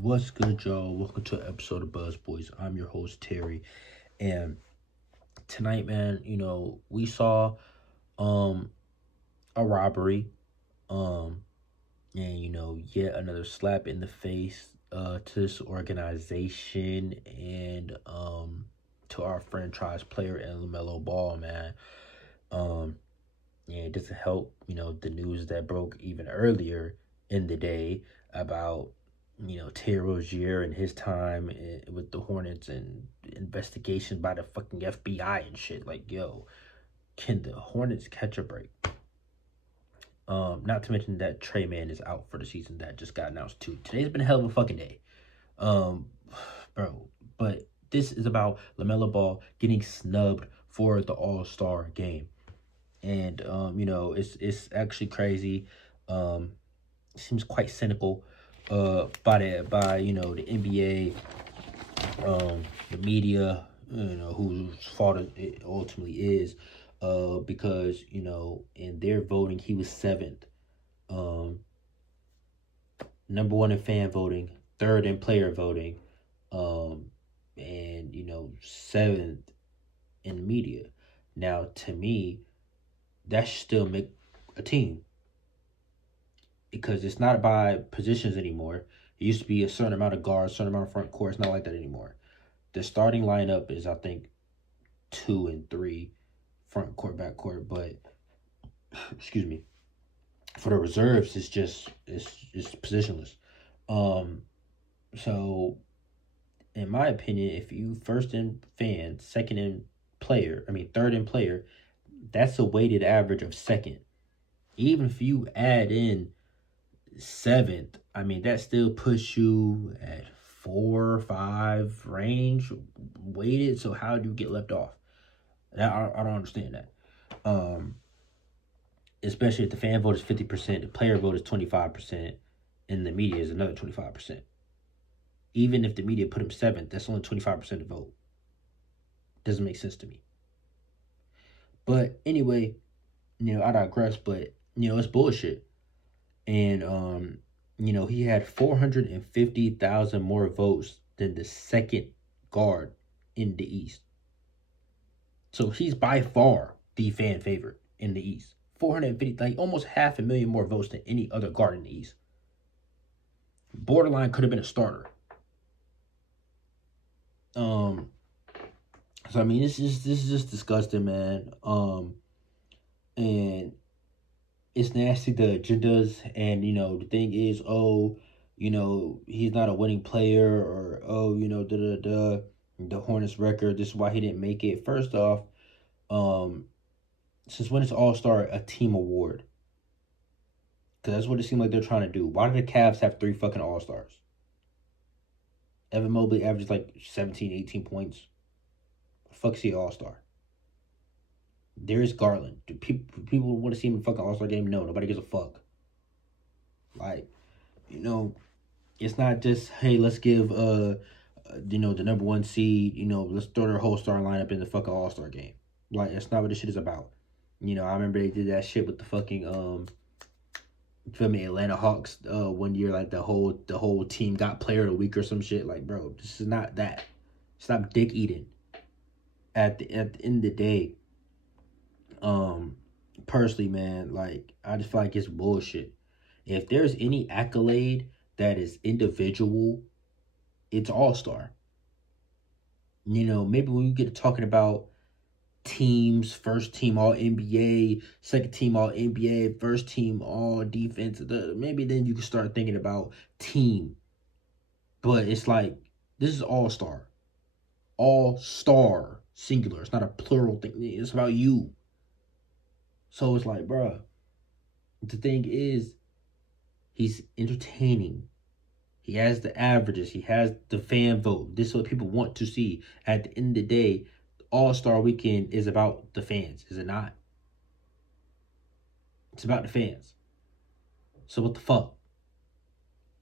What's good, y'all? Welcome to an episode of Buzz Boys. I'm your host, Terry. And tonight, man, we saw um a robbery. Um and yet another slap in the face to this organization and to our franchise player and LaMelo Ball, man. Um and it doesn't help, the news that broke even earlier in the day about Terry Rozier and his time with the Hornets and investigation by the fucking FBI and shit. Like, yo, can the Hornets catch a break? Not to mention that Trey Man is out for the season. That just got announced too. Today's been a hell of a fucking day, um, bro. But this is about LaMelo Ball getting snubbed for the All Star game, and it's actually crazy. Um, Seems quite cynical, by the NBA, the media, whose fault it ultimately is, because in their voting he was seventh, um, number one in fan voting, third in player voting, um, and seventh in media. Now, to me, that should still make a team because it's not by positions anymore. It used to be a certain amount of guards, certain amount of front court. It's not like that anymore. The starting lineup is, I think, two and three, front court, back court. But excuse me, for the reserves, it's positionless. Um, so in my opinion, if you first in fan, second in player, third in player, that's a weighted average of second. Even if you add in seventh, that still puts you at 4 or 5 range weighted. So how do you get left off? I don't understand that. Um, Especially if the fan vote is 50%, the player vote is 25%, and the media is another 25%. Even if the media put him seventh, that's only 25% of the vote. Doesn't make sense to me. But anyway, I digress. But it's bullshit. And he had 450,000 more votes than the second guard in the East. So he's by far the fan favorite in the East. 450, like almost 500,000 more votes than any other guard in the East. Borderline could have been a starter. So this is just disgusting, man. And it's nasty, the agendas, and the thing is, he's not a winning player, or the Hornets record, this is why he didn't make it. First off, since when is All-Star a team award? Because that's what it seemed like they're trying to do. Why do the Cavs have 3 fucking All-Stars? Evan Mobley averages like 17, 18 points. Fuck, is he All-Star? Darius Garland. Do people want to see him in a fucking All-Star game? No, nobody gives a fuck. Like, it's not just, hey, let's give the number one seed, let's throw their whole starting lineup in the fucking All-Star game. Like, that's not what this shit is about. I remember they did that shit with the fucking Atlanta Hawks one year. Like, the whole team got player of the week or some shit. Like, bro, this is not that. Stop dick eating. At the end of the day, personally, man, like, I just feel like it's bullshit. If there's any accolade that is individual, it's All-Star. Maybe when you get to talking about teams, first team All NBA, second team All NBA, first team All Defense, maybe then you can start thinking about team. But it's like, this is All-Star. All-Star, singular. It's not a plural thing. It's about you. So it's like, bruh, the thing is, he's entertaining. He has the averages. He has the fan vote. This is what people want to see. At the end of the day, All-Star Weekend is about the fans, is it not? It's about the fans. So what the fuck?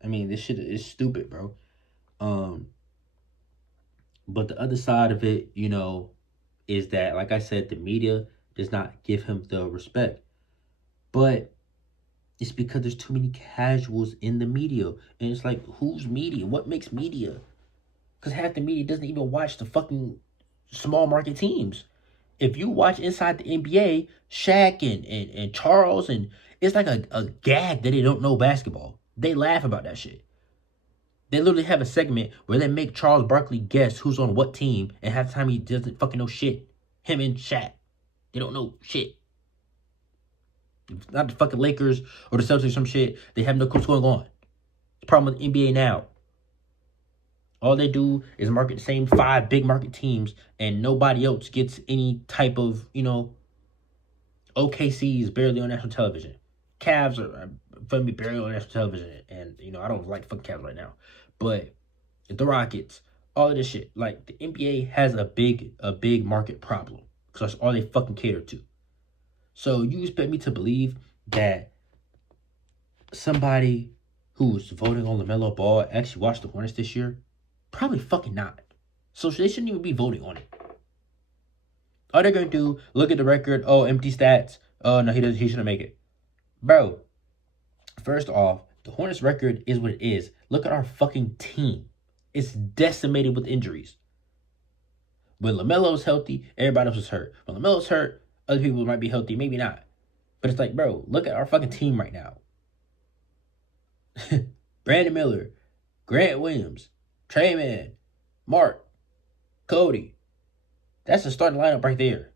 This shit is stupid, bro. But the other side of it, is that, like I said, the media does not give him the respect. But It's because there's too many casuals in the media. And it's like, who's media? What makes media? Because half the media doesn't even watch the fucking small market teams. If you watch Inside the NBA, Shaq and Charles, and it's like a gag that they don't know basketball. They laugh about that shit. They literally have a segment where they make Charles Barkley guess who's on what team, and half the time he doesn't fucking know shit. Him and Shaq, they don't know shit. It's not the fucking Lakers or the Celtics or some shit. They have no clue what's going on. It's the problem with the NBA now. All they do is market the same 5 big market teams, and nobody else gets any type of, OKC is barely on national television. Cavs are for me barely on national television, and I don't like fucking Cavs right now, but the Rockets, all of this shit, like the NBA has a big market problem because that's all they fucking cater to. So you expect me to believe that somebody who's voting on LaMelo Ball actually watched the Hornets this year? Probably fucking not. So they shouldn't even be voting on it. All they're gonna do, look at the record. Oh, empty stats. Oh no, he shouldn't make it, bro. First off, the Hornets record is what it is. Look at our fucking team. It's decimated with injuries. When LaMelo's healthy, everybody else is hurt. When LaMelo's hurt, other people might be healthy, maybe not. But it's like, bro, look at our fucking team right now. Brandon Miller, Grant Williams, Trey Man, Mark, Cody. That's the starting lineup right there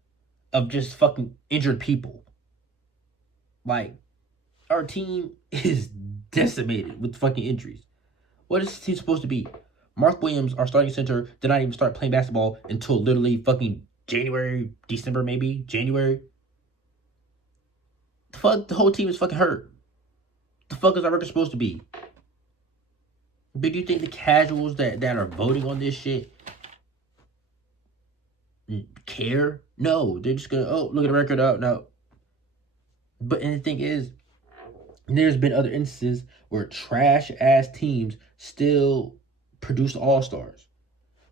of just fucking injured people. Like, our team is decimated with fucking injuries. What is this team supposed to be? Mark Williams, our starting center, did not even start playing basketball until literally fucking January, December maybe, January. The fuck, the whole team is fucking hurt. The fuck is our record supposed to be? But do you think the casuals that are voting on this shit care? No, they're just gonna, oh, look at the record, oh, no. But and the thing is, there's been other instances where trash ass teams still produce all stars.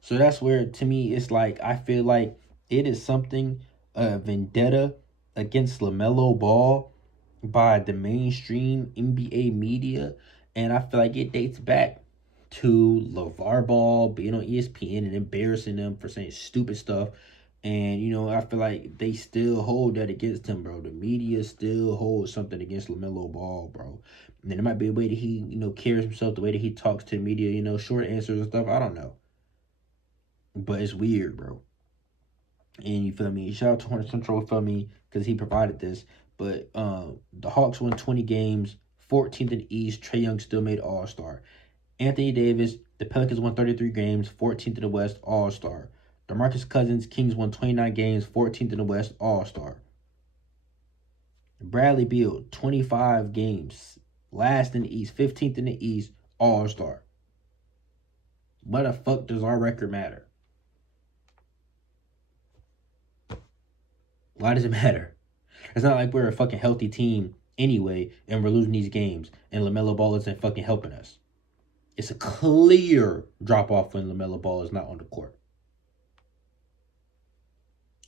So that's where, to me, it's like I feel like it is something, a vendetta against LaMelo Ball by the mainstream NBA media, and I feel like it dates back to LeVar Ball being on ESPN and embarrassing them for saying stupid stuff. And, I feel like they still hold that against him, bro. The media still holds something against LaMelo Ball, bro. And there might be a way that he, carries himself, the way that he talks to the media, short answers and stuff. I don't know. But it's weird, bro. And you feel me? Shout out to Hornet Central, feel me? Because he provided this. But the Hawks won 20 games, 14th in the East. Trae Young still made All-Star. Anthony Davis, the Pelicans won 33 games, 14th in the West, All-Star. DeMarcus Cousins, Kings won 29 games, 14th in the West, All-Star. Bradley Beal, 25 games, last in the East, 15th in the East, All-Star. What the fuck does our record matter? Why does it matter? It's not like we're a fucking healthy team anyway, and we're losing these games, and LaMelo Ball isn't fucking helping us. It's a clear drop-off when LaMelo Ball is not on the court.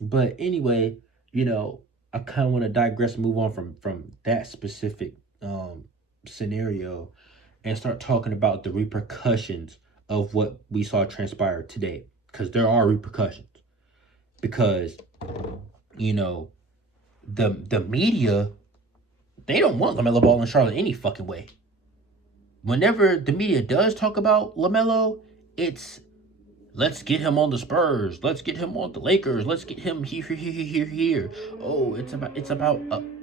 But anyway, I kind of want to digress and move on from that specific scenario and start talking about the repercussions of what we saw transpire today. Because there are repercussions. Because, the media, they don't want LaMelo Ball in Charlotte any fucking way. Whenever the media does talk about LaMelo, it's let's get him on the Spurs, let's get him on the Lakers, let's get him here. Oh, it's about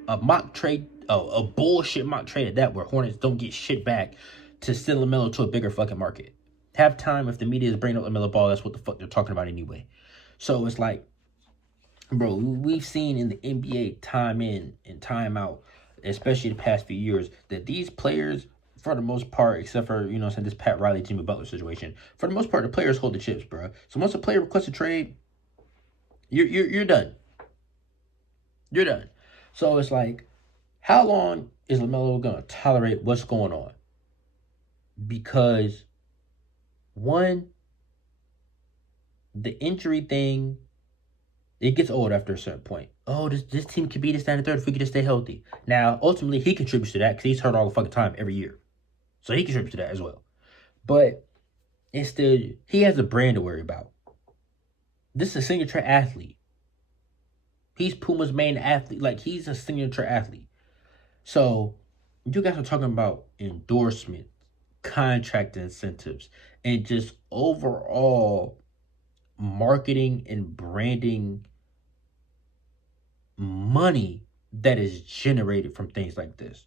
a mock trade, a bullshit mock trade at that, where Hornets don't get shit back to send LaMelo to a bigger fucking market. Half time, if the media is bringing up LaMelo Ball, that's what the fuck they're talking about anyway. So it's like, bro, we've seen in the NBA time in and time out, especially the past few years, that these players, for the most part, except for, this Pat Riley, Jimmy Butler situation, for the most part, the players hold the chips, bro. So once a player requests a trade, you're done. You're done. So it's like, how long is LaMelo going to tolerate what's going on? Because, one, the injury thing, it gets old after a certain point. oh, this team could be this, that, and the third if we could just stay healthy. Now, ultimately, he contributes to that because he's hurt all the fucking time every year. So he contributes to that as well. But it's still, he has a brand to worry about. This is a signature athlete. He's Puma's main athlete. Like, he's a signature athlete. So, you guys are talking about endorsement, contract incentives, and just overall marketing and branding money that is generated from things like this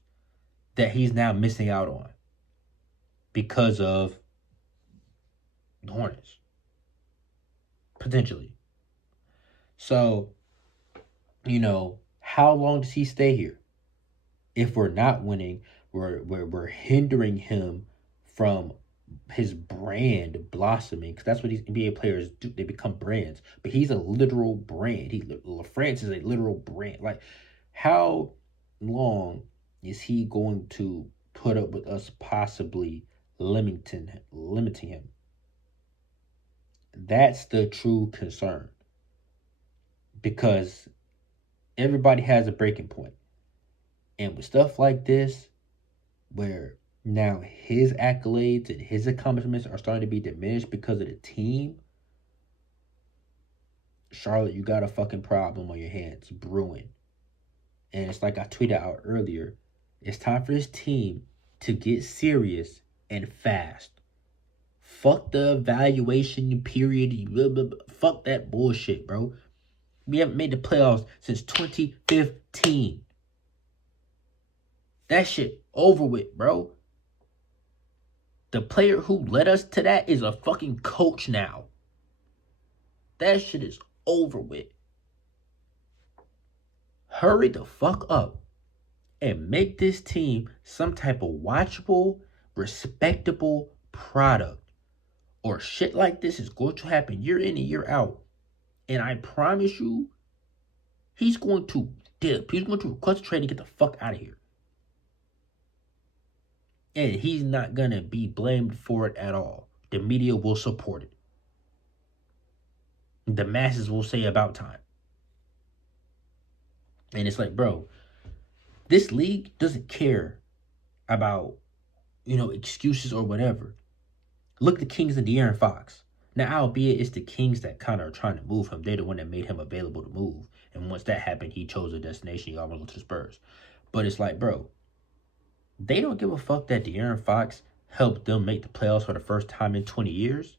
that he's now missing out on because of the Hornets. Potentially. So, how long does he stay here? If we're not winning, we're hindering him from his brand blossoming, because that's what these NBA players do. They become brands. But he's a literal brand. France is a literal brand. Like, how long is he going to put up with us possibly limiting him? That's the true concern. Because everybody has a breaking point. And with stuff like this, where now his accolades and his accomplishments are starting to be diminished because of the team, Charlotte, you got a fucking problem on your hands brewing. And it's like I tweeted out earlier, it's time for this team to get serious and fast. Fuck the evaluation period. Blah, blah, blah. Fuck that bullshit, bro. We haven't made the playoffs since 2015. That shit over with, bro. The player who led us to that is a fucking coach now. That shit is over with. Hurry the fuck up and make this team some type of watchable, respectable product. Or shit like this is going to happen year in and year out. And I promise you, he's going to dip. He's going to request a trade and get the fuck out of here. And he's not going to be blamed for it at all. The media will support it. The masses will say about time. And it's like, bro, this league doesn't care about, excuses or whatever. Look at the Kings and De'Aaron Fox. Now, albeit it's the Kings that kind of are trying to move him. They're the one that made him available to move. And once that happened, he chose a destination. He almost went to the Spurs. But it's like, bro, they don't give a fuck that De'Aaron Fox helped them make the playoffs for the first time in 20 years.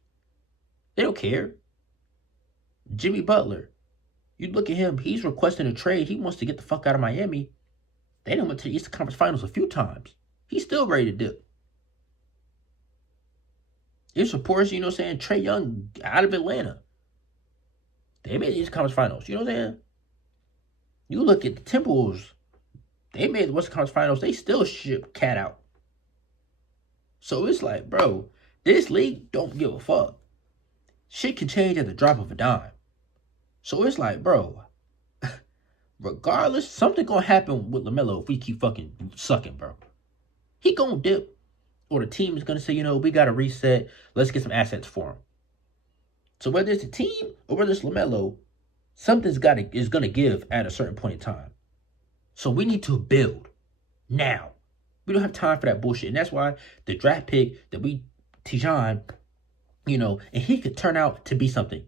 They don't care. Jimmy Butler, you look at him, he's requesting a trade. He wants to get the fuck out of Miami. They done went to the Eastern Conference Finals a few times. He's still ready to dip. There's reports, Trae Young out of Atlanta. They made the Eastern Conference Finals. You know what I'm saying? You look at the Timberwolves. They made the Western Conference Finals. They still ship Cat out. So it's like, bro, this league don't give a fuck. Shit can change at the drop of a dime. So it's like, bro, regardless, something gonna happen with LaMelo if we keep fucking sucking, bro. He gonna dip. Or the team is gonna say, we gotta reset. Let's get some assets for him. So whether it's the team or whether it's LaMelo, something's is gonna give at a certain point in time. So we need to build now. We don't have time for that bullshit. And that's why the draft pick that Tijan, and he could turn out to be something.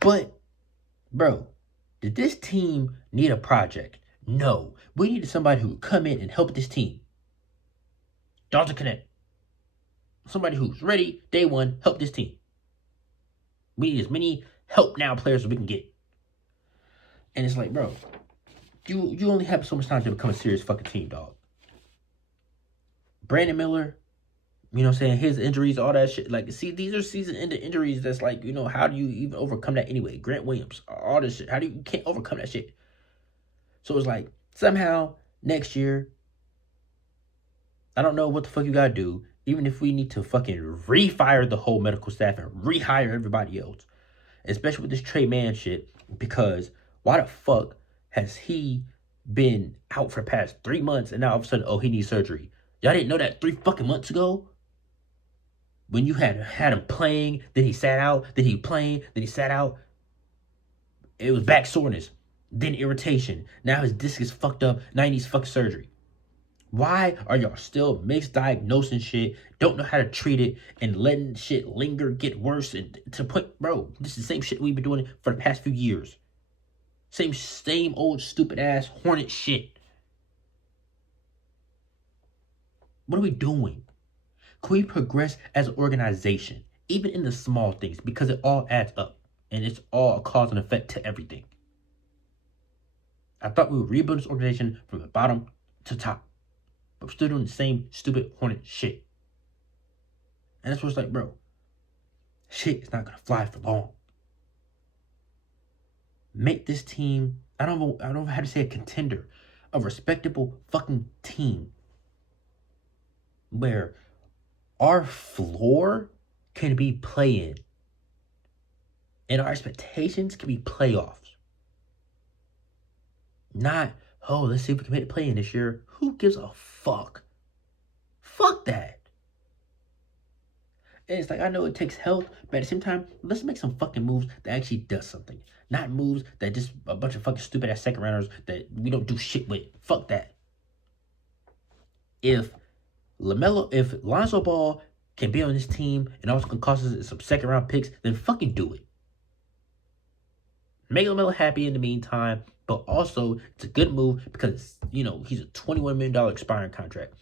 But, bro, did this team need a project? No. We needed somebody who would come in and help this team. Dalton Connect. Somebody who's ready, day one, help this team. We need as many help now players as we can get. And it's like, bro, you only have so much time to become a serious fucking team, dog. Brandon Miller, his injuries, all that shit. Like, see, these are season-ending injuries that's like, how do you even overcome that anyway? Grant Williams, all this shit. You can't overcome that shit. So it's like, somehow, next year, I don't know what the fuck you gotta do, even if we need to fucking refire the whole medical staff and rehire everybody else. Especially with this Trey Man shit, because why the fuck has he been out for the past 3 months and now all of a sudden, he needs surgery? Y'all didn't know that 3 fucking months ago? When you had him playing, then he sat out, then he playing, then he sat out. It was back soreness. then irritation. Now his disc is fucked up. Now he needs fucking surgery. Why are y'all still misdiagnosing shit, don't know how to treat it, and letting shit linger, get worse, and to put, bro, this is the same shit we've been doing for the past few years. Same old stupid ass Hornet shit. What are we doing? Can we progress as an organization, even in the small things, because it all adds up, and it's all a cause and effect to everything. I thought we would rebuild this organization from the bottom to top, but we're still doing the same stupid Hornet shit. And that's what's like, bro, shit is not gonna fly for long. Make this team, I don't know how to say a contender, a respectable fucking team where our floor can be play-in and our expectations can be playoffs. Not, oh, let's see if we can make it play-in this year. Who gives a fuck? Fuck that. And it's like, I know it takes help, but at the same time, let's make some fucking moves that actually does something. Not moves that just a bunch of fucking stupid ass second rounders that we don't do shit with. Fuck that. If Lonzo Ball can be on this team and also can cost us some second round picks, then fucking do it. Make LaMelo happy in the meantime, but also it's a good move because, you know, he's a $21 million expiring contract.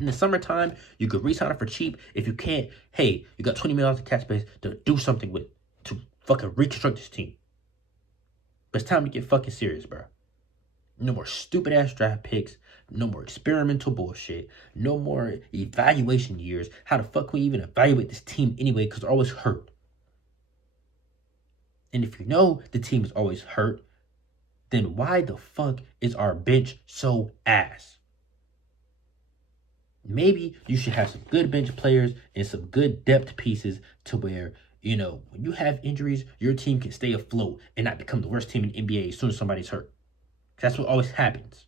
In the summertime, you could re-sign him for cheap. If you can't, hey, you got $20 million in cap space to do something with, to fucking reconstruct this team. But it's time to get fucking serious, bro. No more stupid ass draft picks. No more experimental bullshit. No more evaluation years. How the fuck can we even evaluate this team anyway? Because they're always hurt. And if you know the team is always hurt, then why the fuck is our bench so ass? Maybe you should have some good bench players and some good depth pieces to where, you know, when you have injuries, your team can stay afloat and not become the worst team in the NBA as soon as somebody's hurt. That's what always happens.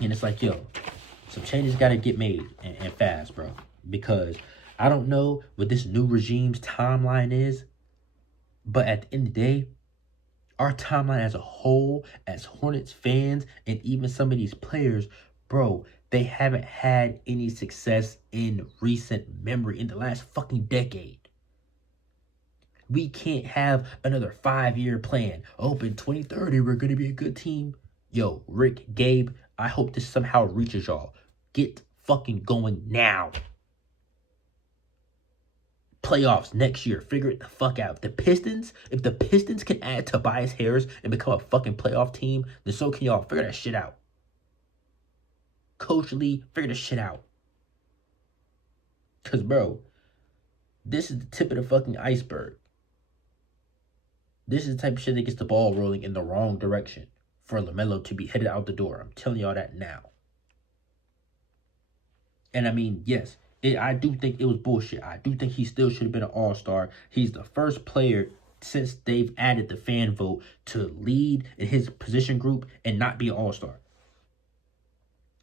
And it's like, yo, some changes got to get made and fast, bro. Because I don't know what this new regime's timeline is, but at the end of the day, our timeline as a whole, as Hornets fans, and even some of these players, bro, they haven't had any success in recent memory in the last fucking decade. We can't have another 5-year plan. Oh, in 2030, we're going to be a good team. Yo, Rick, Gabe, I hope this somehow reaches y'all. Get fucking going now. Playoffs next year. Figure it the fuck out. If the Pistons can add Tobias Harris and become a fucking playoff team, then so can y'all. Figure that shit out. Coach Lee, figure this shit out. Because, bro, this is the tip of the fucking iceberg. This is the type of shit that gets the ball rolling in the wrong direction for LaMelo to be headed out the door. I'm telling y'all that now. And I mean, yes, I do think it was bullshit. I do think he still should have been an all-star. He's the first player since they've added the fan vote to lead in his position group and not be an all-star.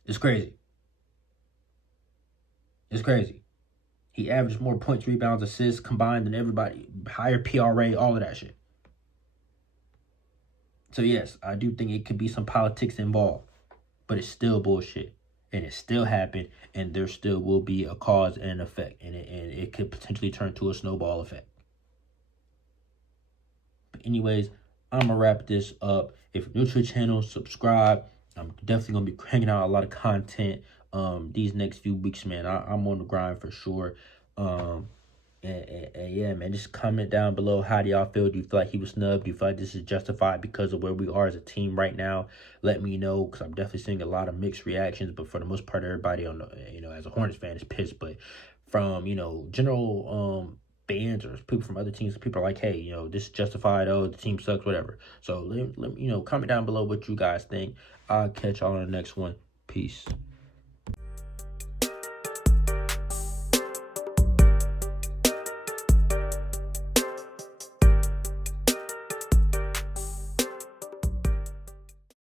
It's crazy. It's crazy. He averaged more points, rebounds, assists combined than everybody. Higher PRA, all of that shit. So yes, I do think it could be some politics involved. But it's still bullshit. And it still happened. And there still will be a cause and an effect. And it could potentially turn to a snowball effect. But anyways, I'm going to wrap this up. If you're new to the channel, subscribe. I'm definitely going to be cranking out a lot of content these next few weeks, man. I'm on the grind for sure. And yeah, man, just comment down below. How do y'all feel? Do you feel like he was snubbed? Do you feel like this is justified because of where we are as a team right now? Let me know, because I'm definitely seeing a lot of mixed reactions. But for the most part, everybody on as a Hornets fan is pissed. But from general fans or people from other teams, people are like, hey, this is justified. Oh, the team sucks, whatever. So let me comment down below what you guys think. I'll catch y'all on the next one. Peace.